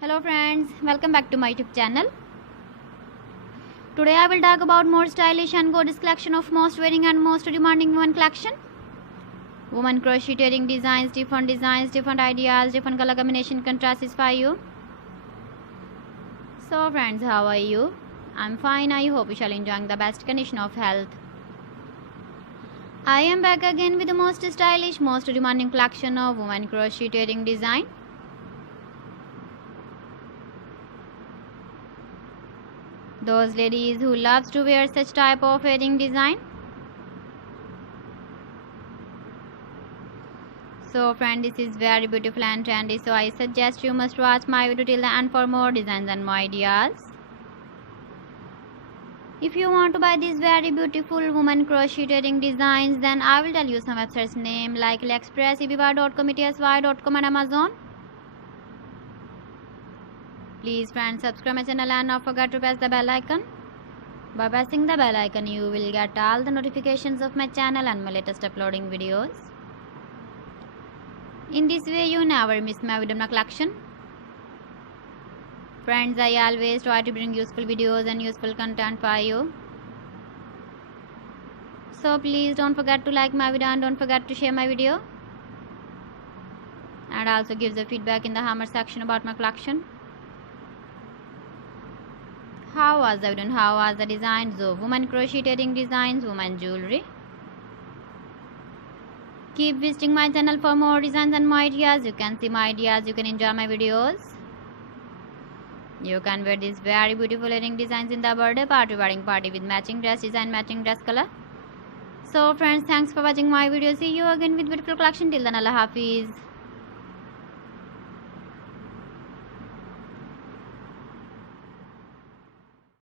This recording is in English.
Hello friends, welcome back to my YouTube channel. Today I will talk about more stylish and gorgeous collection of most wearing and most demanding women collection. Women crocheting designs, different ideas, different color combination can satisfy you. So friends, how are you? I'm fine. I hope you shall enjoying the best condition of health. I am back again with the most stylish, most demanding collection of women crocheting design. Those ladies who loves to wear such type of wedding design. So friend, this is very beautiful and trendy, so I suggest you must watch my video till the end for more designs and more ideas. If you want to buy these very beautiful woman crocheting designs, then I will tell you some websites name like AliExpress, eBay.com, etsy.com and Amazon. Please friends, subscribe my channel and not forget to press the bell icon. By pressing the bell icon, you will get all the notifications of my channel and my latest uploading videos. In this way, you never miss my video collection. Friends, I always try to bring useful videos and useful content for you. So please don't forget to like my video and don't forget to share my video. And also give the feedback in the comment section about my collection. How was the video and how was the designs of women crocheting designs, women jewelry? Keep visiting my channel for more designs and more ideas. You can see my ideas, you can enjoy my videos. You can wear these very beautiful wedding designs in the birthday party, wedding party with matching dress design, matching dress color. So friends, thanks for watching my video. See you again with beautiful collection. Till then, Allah Hafiz.